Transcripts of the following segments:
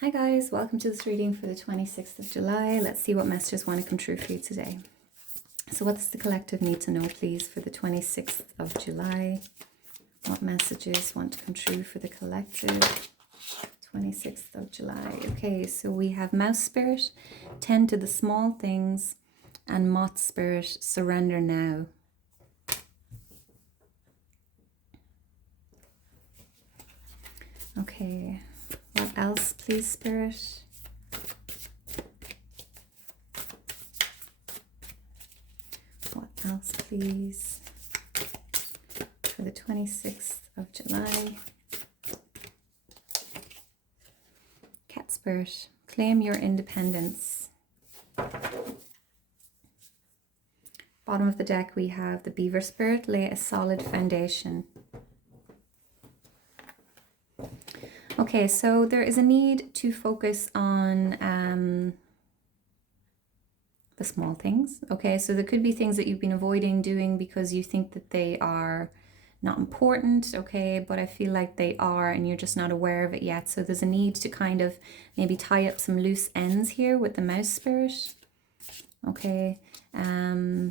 Hi guys, welcome to this reading for the 26th of July. Let's see what messages want to come true for you today. So what does the collective need to know, please, for the 26th of July? What messages want to come true for the collective? 26th of July. Okay, so we have Mouse Spirit, tend to the small things, and Moth Spirit, surrender now. Okay, what else, please, Spirit? What else, please, for the 26th of July? Cat Spirit, claim your independence. Bottom of the deck, we have the Beaver Spirit, lay a solid foundation. Okay, so there is a need to focus on the small things. Okay, so there could be things that you've been avoiding doing because you think that they are not important, okay, but I feel like they are and you're just not aware of it yet. So there's a need to kind of maybe tie up some loose ends here with the Mouse Spirit. Okay, I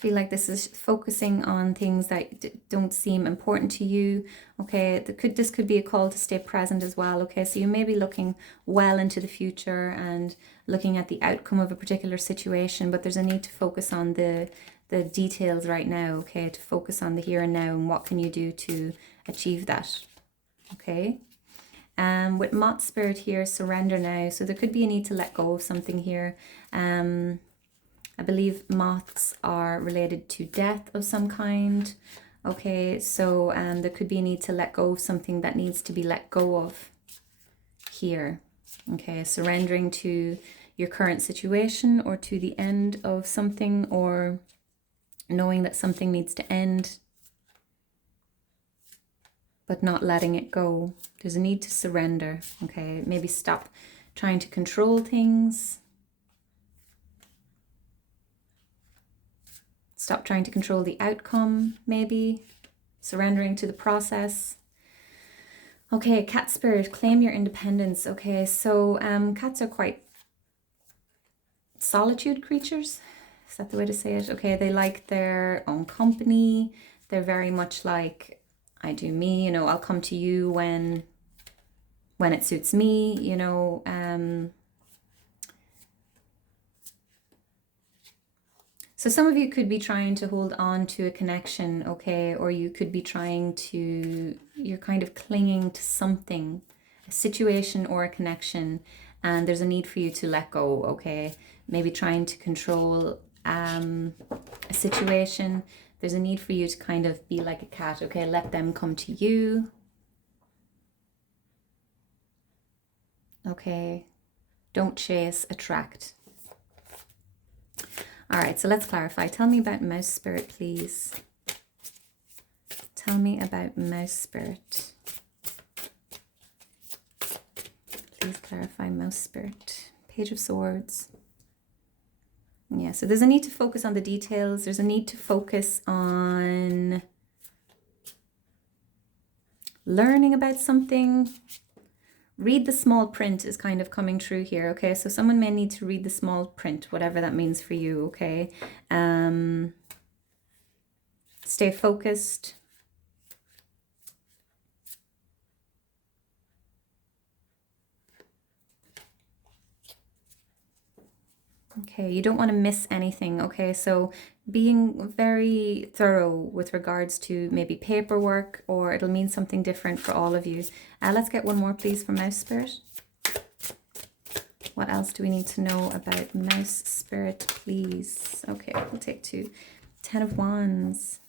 feel like this is focusing on things that don't seem important to you. Okay, this could be a call to stay present as well. Okay, so you may be looking well into the future and looking at the outcome of a particular situation, but there's a need to focus on the details right now. Okay, to focus on the here and now and what can you do to achieve that. Okay. With Moth Spirit here, surrender now. So there could be a need to let go of something here. I believe moths are related to death of some kind. Okay, so there could be a need to let go of something that needs to be let go of here. Okay, surrendering to your current situation or to the end of something, or knowing that something needs to end but not letting it go. There's a need to surrender. Okay, maybe stop trying to control things. Stop trying to control the outcome, maybe. Surrendering to the process. Okay, Cat Spirit, claim your independence. Okay, so cats are quite solitude creatures. Is that the way to say it? Okay, they like their own company. They're very much like, I do me, you know, I'll come to you when it suits me, you know. So some of you could be trying to hold on to a connection, okay, or you could be you're kind of clinging to something, a situation or a connection, and there's a need for you to let go, okay? Maybe trying to control a situation. There's a need for you to kind of be like a cat, okay? Let them come to you. Okay, don't chase, attract. All right, so let's clarify. Tell me about Mouse Spirit, please. Tell me about Mouse Spirit. Please clarify Mouse Spirit. Page of Swords. Yeah, so there's a need to focus on the details. There's a need to focus on learning about something. Read the small print is kind of coming through here, okay? So someone may need to read the small print, whatever that means for you, okay? Stay focused. Okay, you don't want to miss anything, okay? So being very thorough with regards to maybe paperwork, or it'll mean something different for all of you. Let's get one more, please, for Mouse Spirit. What else do we need to know about Mouse Spirit, please? Okay, we'll take two. 10 of Wands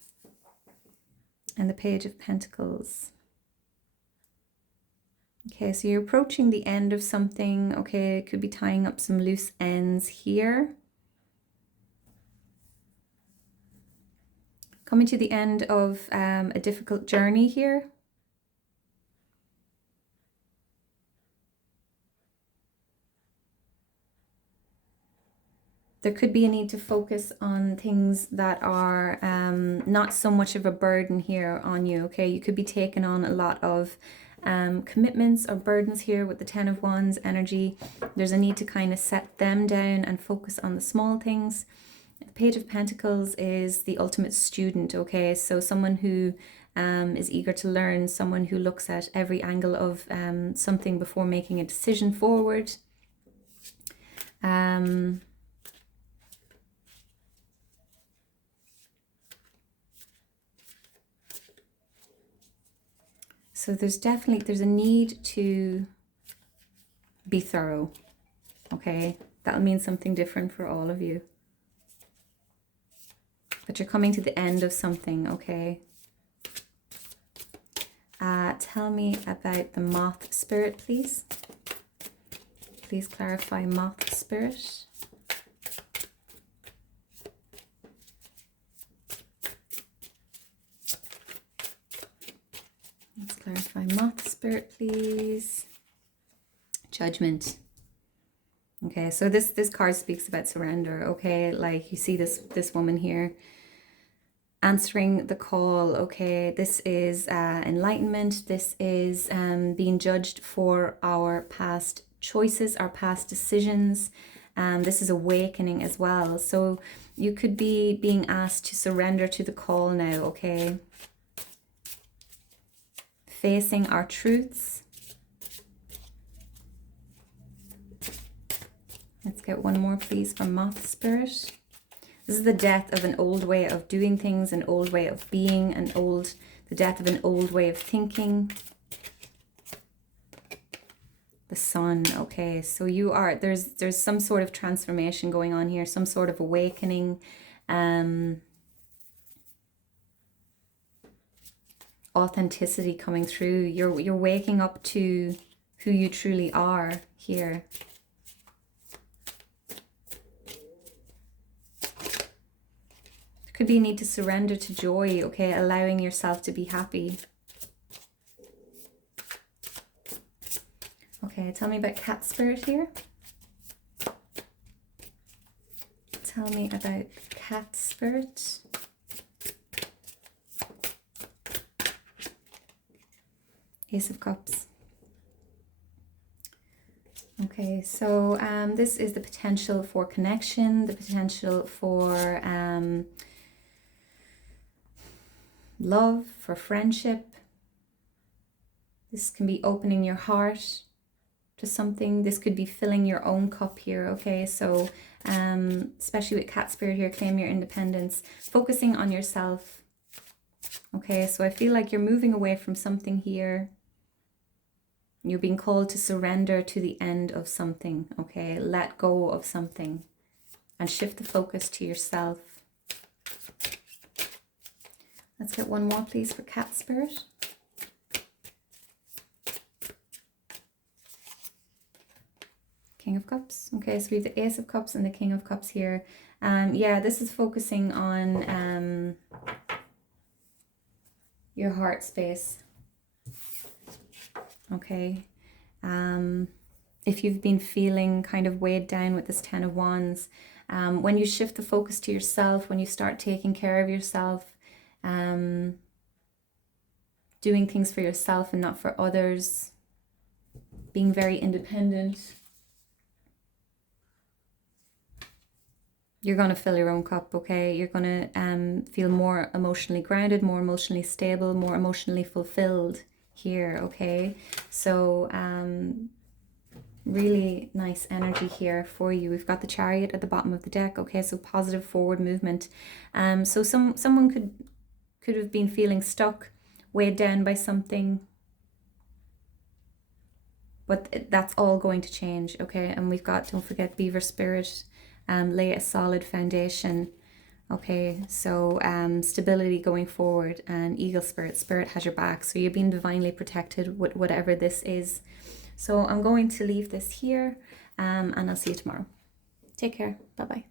and the Page of Pentacles. Okay, so you're approaching the end of something. Okay, it could be tying up some loose ends here. Coming to the end of a difficult journey here. There could be a need to focus on things that are not so much of a burden here on you, okay? You could be taking on a lot of commitments or burdens here with the Ten of Wands energy. There's a need to kind of set them down and focus on the small things. The Page of Pentacles is the ultimate student, okay? So someone who is eager to learn, someone who looks at every angle of something before making a decision forward. So there's a need to be thorough, okay? That'll mean something different for all of you. But you're coming to the end of something, okay? Tell me about the Moth Spirit, please. Please clarify Moth Spirit. Let's clarify Moth Spirit, please. Judgment. Okay, so this card speaks about surrender, okay? Like you see this woman here answering the call, okay? This is enlightenment. This is being judged for our past choices, our past decisions. This is awakening as well. So you could be being asked to surrender to the call now, okay? Facing our truths. Let's get one more, please, from Moth Spirit. This is the death of an old way of doing things, an old way of being, the death of an old way of thinking. The Sun, okay, so you are, there's some sort of transformation going on here, some sort of awakening, authenticity coming through. You're waking up to who you truly are here. Could be a need to surrender to joy, okay? Allowing yourself to be happy. Okay, tell me about Cat Spirit here. Tell me about Cat Spirit. Ace of Cups. Okay, so this is the potential for connection, the potential for love, for friendship. This can be opening your heart to something. This could be filling your own cup here, okay? So especially with Cat Spirit here, claim your independence, focusing on yourself. Okay, so I feel like you're moving away from something here. You're being called to surrender to the end of something, okay? Let go of something and shift the focus to yourself. Let's get one more, please, for Cat Spirit. King of Cups. Okay, so we have the Ace of Cups and the King of Cups here. Yeah, this is focusing on your heart space. Okay. If you've been feeling kind of weighed down with this Ten of Wands, when you shift the focus to yourself, when you start taking care of yourself, doing things for yourself and not for others, being very independent, you're going to fill your own cup, okay? You're going to feel more emotionally grounded, more emotionally stable, more emotionally fulfilled here, okay? So really nice energy here for you. We've got the Chariot at the bottom of the deck, okay? So positive forward movement. So someone could have been feeling stuck, weighed down by something, but that's all going to change, okay? And we've got, don't forget, Beaver Spirit, lay a solid foundation, okay? So stability going forward, and Eagle Spirit has your back, so you're being divinely protected with whatever this is. So I'm going to leave this here, and I'll see you tomorrow. Take care. Bye-bye.